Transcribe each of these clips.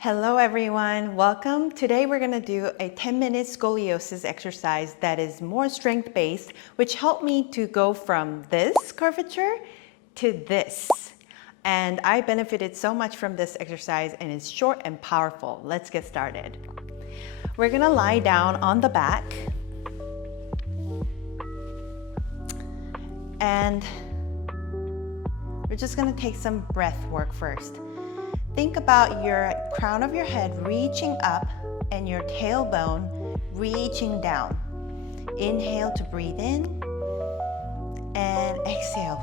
Hello everyone, welcome. Today we're going to do a 10-minute scoliosis exercise that is more strength-based, which helped me to go from this curvature to this. And I benefited so much from this exercise, and it's short and powerful. Let's get started. We're going to lie down on the back. And we're just going to take some breath work first. Think about your crown of your head reaching up and your tailbone reaching down. Inhale to breathe in and exhale.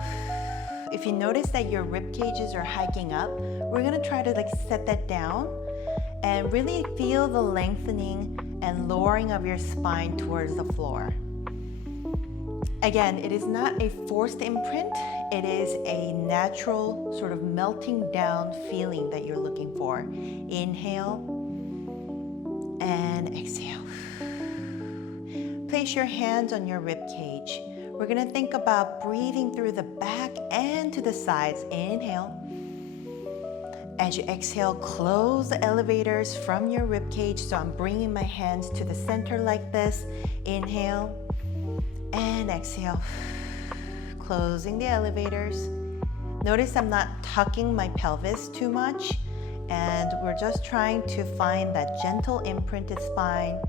If you notice that your rib cages are hiking up, we're gonna try to set that down and really feel the lengthening and lowering of your spine towards the floor. Again, it is not a forced imprint. It is a natural sort of melting down feeling that you're looking for. Inhale and exhale. Place your hands on your rib cage. We're gonna think about breathing through the back and to the sides. Inhale. As you exhale, close the elevators from your rib cage. So I'm bringing my hands to the center like this. Inhale. And exhale, closing the elevators. Notice I'm not tucking my pelvis too much, and we're just trying to find that gentle imprinted spine.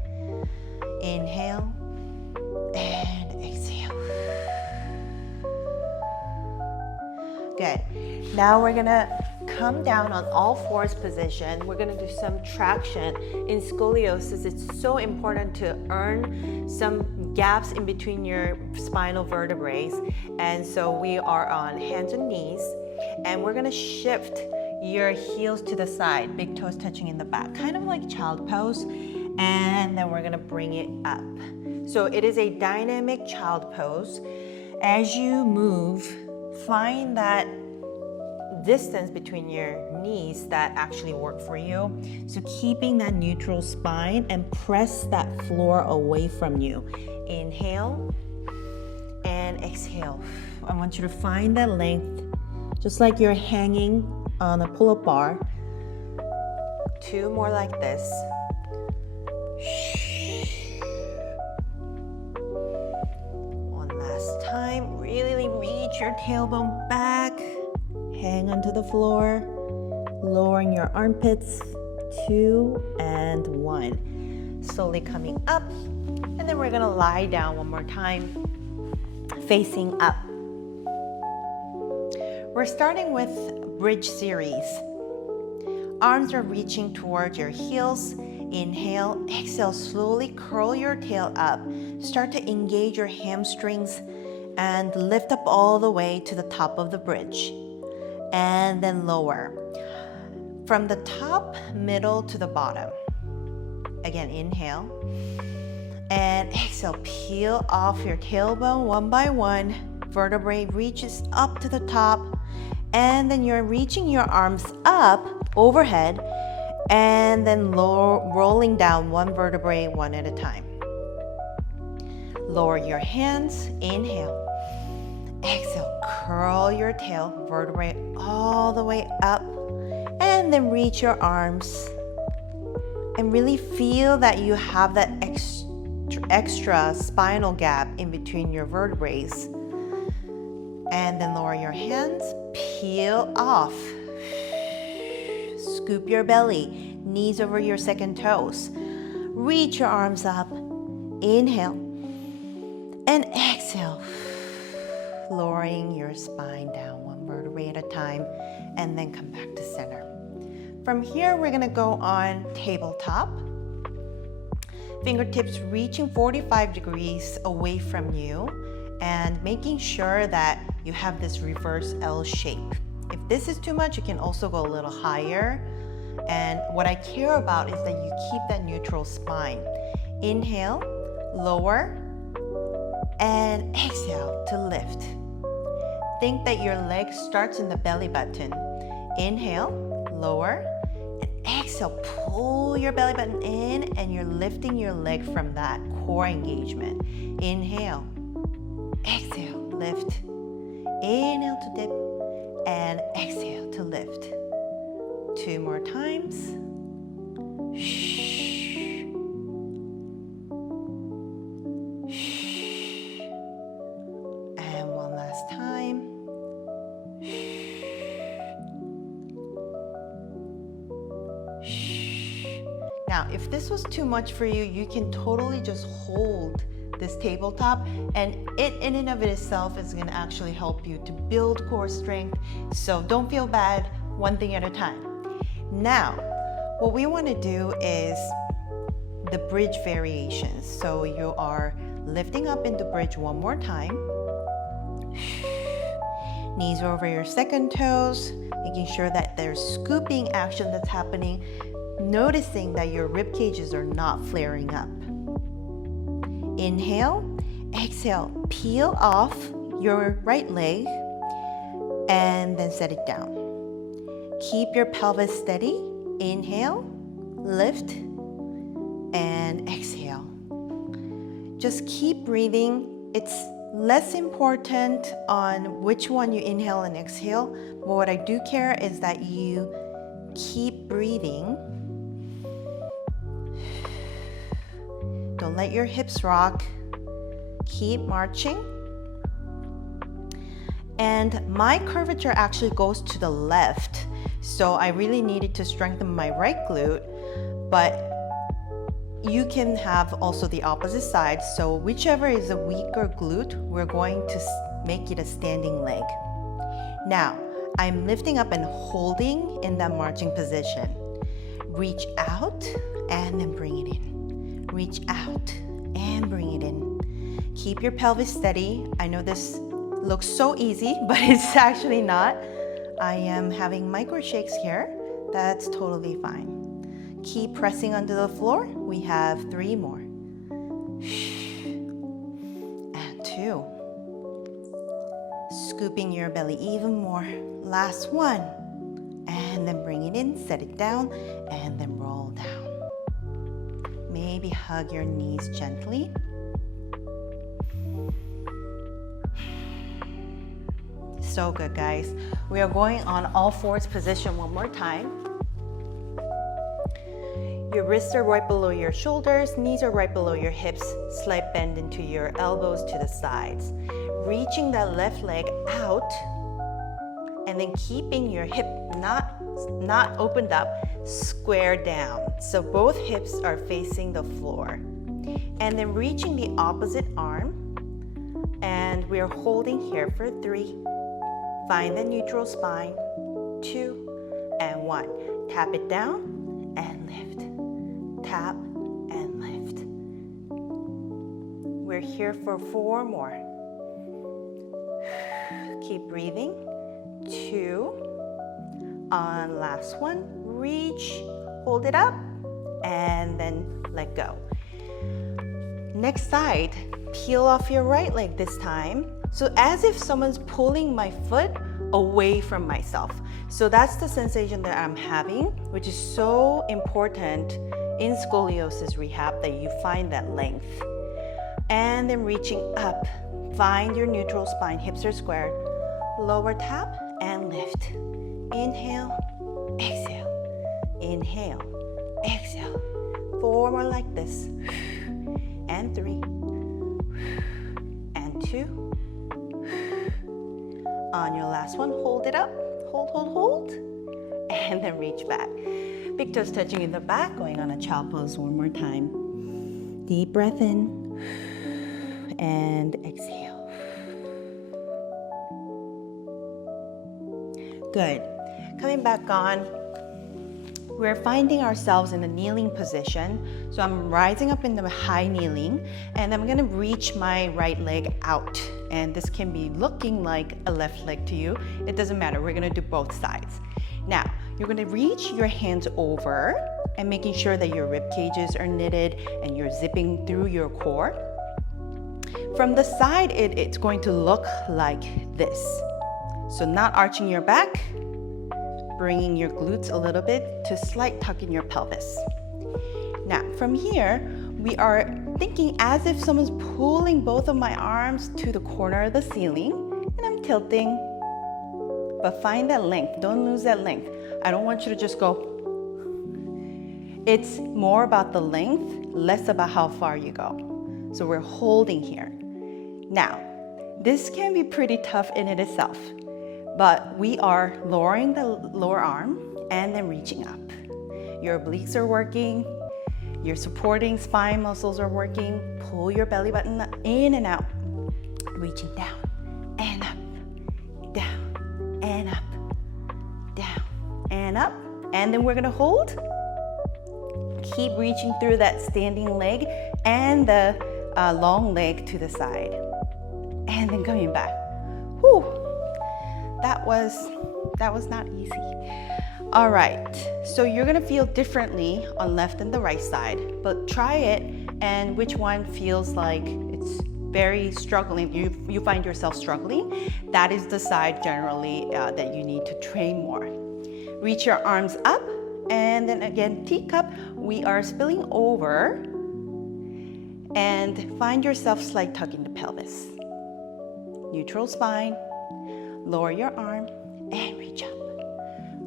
Inhale and exhale. Good. Now we're gonna come down on all fours position. We're gonna do some traction. In scoliosis, it's so important to earn some gaps in between your spinal vertebrae. And so we are on hands and knees, and we're gonna shift your heels to the side, big toes touching in the back, kind of like child pose. And then we're gonna bring it up. So it is a dynamic child pose. As you move, find that distance between your knees that actually work for you. So keeping that neutral spine and press that floor away from you. Inhale and exhale. I want you to find that length, just like you're hanging on a pull-up bar. Two more like this. One last time. Really reach your tailbone back. Hang onto the floor, lowering your armpits. 2 and 1. Slowly coming up, and then we're gonna lie down one more time, facing up. We're starting with bridge series. Arms are reaching towards your heels. Inhale, exhale, slowly curl your tail up. Start to engage your hamstrings and lift up all the way to the top of the bridge. And then lower. From the top, middle to the bottom. Again, inhale. And exhale, peel off your tailbone one by one. Vertebrae reaches up to the top. And then you're reaching your arms up overhead and then rolling down one vertebrae one at a time. Lower your hands, inhale. Exhale, curl your tail, vertebrae all the way up, and then reach your arms and really feel that you have that extra spinal gap in between your vertebrae. And then lower your hands, peel off. Scoop your belly, knees over your second toes. Reach your arms up, inhale, and exhale. Lowering your spine down one vertebrae at a time, and then come back to center. From here, we're gonna go on tabletop. Fingertips reaching 45 degrees away from you, and making sure that you have this reverse L shape. If this is too much, you can also go a little higher. And what I care about is that you keep that neutral spine. Inhale, lower, and exhale to lift. Think that your leg starts in the belly button. Inhale, lower, and exhale, pull your belly button in, and you're lifting your leg from that core engagement. Inhale, exhale, lift. Inhale to dip, and exhale to lift. 2 more times. Now, if this was too much for you, you can totally just hold this tabletop, and it in and of itself is going to actually help you to build core strength. So don't feel bad, one thing at a time. Now, what we want to do is the bridge variations. So you are lifting up into bridge one more time. Knees over your second toes, making sure that there's scooping action that's happening, noticing that your rib cages are not flaring up. Inhale, exhale, peel off your right leg and then set it down. Keep your pelvis steady. Inhale, lift, and exhale. Just keep breathing. It's less important on which one you inhale and exhale, but what I do care is that you keep breathing. Don't let your hips rock. Keep marching. And my curvature actually goes to the left, so I really needed to strengthen my right glute, but you can have also the opposite side. So whichever is a weaker glute, we're going to make it a standing leg. Now, I'm lifting up and holding in that marching position. Reach out and then bring it in. Reach out and bring it in. Keep your pelvis steady. I know this looks so easy, but it's actually not. I am having micro shakes here. That's totally fine. Keep pressing onto the floor. We have 3 more. And 2. Scooping your belly even more. Last one. And then bring it in, set it down, and then roll down. Maybe hug your knees gently. So good, guys. We are going on all fours position one more time. Your wrists are right below your shoulders, knees are right below your hips, slight bend into your elbows to the sides. Reaching that left leg out, and then keeping your hip not opened up, square down. So both hips are facing the floor. And then reaching the opposite arm, and we are holding here for 3. Find the neutral spine, 2, and 1. Tap it down and lift. Tap and lift. We're here for 4 more. Keep breathing. 2. On last one, reach, hold it up, and then let go. Next side, peel off your right leg this time. So as if someone's pulling my foot away from myself. So that's the sensation that I'm having, which is so important in scoliosis rehab, that you find that length. And then reaching up, find your neutral spine, hips are squared. Lower tap and lift. Inhale, exhale. Inhale, exhale. 4 more like this. And 3. And 2. On your last one, hold it up. Hold, hold, hold. And then reach back. Big toes touching in the back, going on a child pose one more time. Deep breath in and exhale. Good. Coming back on, we're finding ourselves in a kneeling position. So I'm rising up in the high kneeling, and I'm gonna reach my right leg out. And this can be looking like a left leg to you. It doesn't matter, we're gonna do both sides. Now, you're gonna reach your hands over and making sure that your rib cages are knitted and you're zipping through your core. From the side, it's going to look like this. So not arching your back, bringing your glutes a little bit to slight tuck in your pelvis. Now, from here, we are thinking as if someone's pulling both of my arms to the corner of the ceiling, and I'm tilting. But find that length, don't lose that length. I don't want you to just go. It's more about the length, less about how far you go. So we're holding here. Now, this can be pretty tough in it itself, but we are lowering the lower arm and then reaching up. Your obliques are working, Your supporting spine muscles are working. Pull your belly button in and out. Reaching down and up, down and up, down and up. And then we're gonna hold. Keep reaching through that standing leg and the long leg to the side. And then coming back. Whew. That was not easy. All right, so you're gonna feel differently on left and the right side, but try it, and which one feels like it's very struggling, you find yourself struggling, that is the side generally that you need to train more. Reach your arms up, and then again, teacup, we are spilling over, and find yourself slight tucking the pelvis. Neutral spine, lower your arm, and reach up.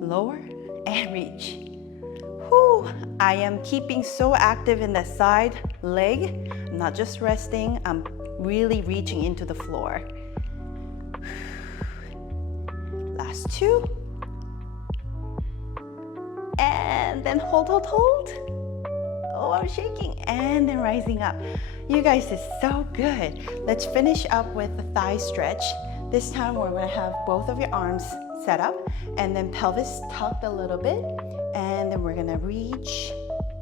Lower and reach. Whew. I am keeping so active in the side leg. I'm not just resting, I'm really reaching into the floor. Last two. And then hold. Oh, I'm shaking. And then rising up. You guys did so good. Let's finish up with the thigh stretch. This time we're gonna have both of your arms set up and then pelvis tucked a little bit, and then we're gonna reach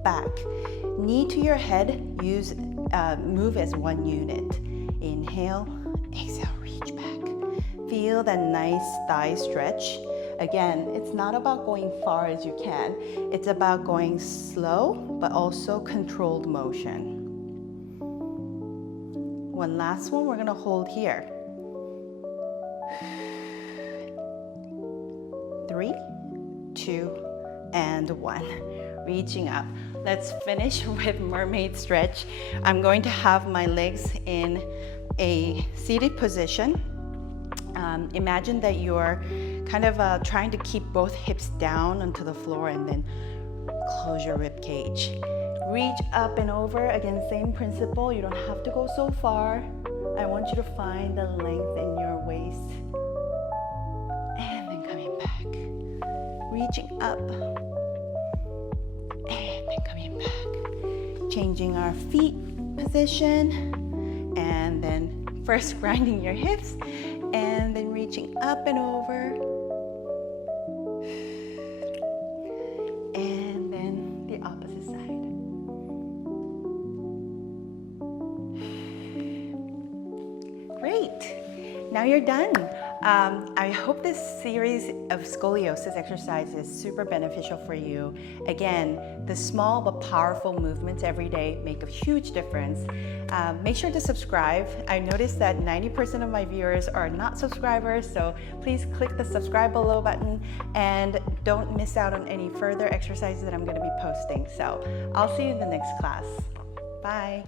back. Knee to your head, move as one unit. Inhale, exhale, reach back. Feel that nice thigh stretch. Again, it's not about going far as you can. It's about going slow, but also controlled motion. One last one, we're gonna hold here. 3, 2, and 1. Reaching up. Let's finish with mermaid stretch. I'm going to have my legs in a seated position. Imagine that you're kind of trying to keep both hips down onto the floor, and then close your rib cage. Reach up and over. Again, same principle. You don't have to go so far. I want you to find the length in your waist. And then coming back. Reaching up. And then coming back. Changing our feet position. And then first grinding your hips. And then reaching up and over. And then the opposite side. Great. Now you're done. I hope this series of scoliosis exercises is super beneficial for you. Again, the small but powerful movements every day make a huge difference. Make sure to subscribe. I noticed that 90% of my viewers are not subscribers, so please click the subscribe below button and don't miss out on any further exercises that I'm going to be posting. So I'll see you in the next class. Bye.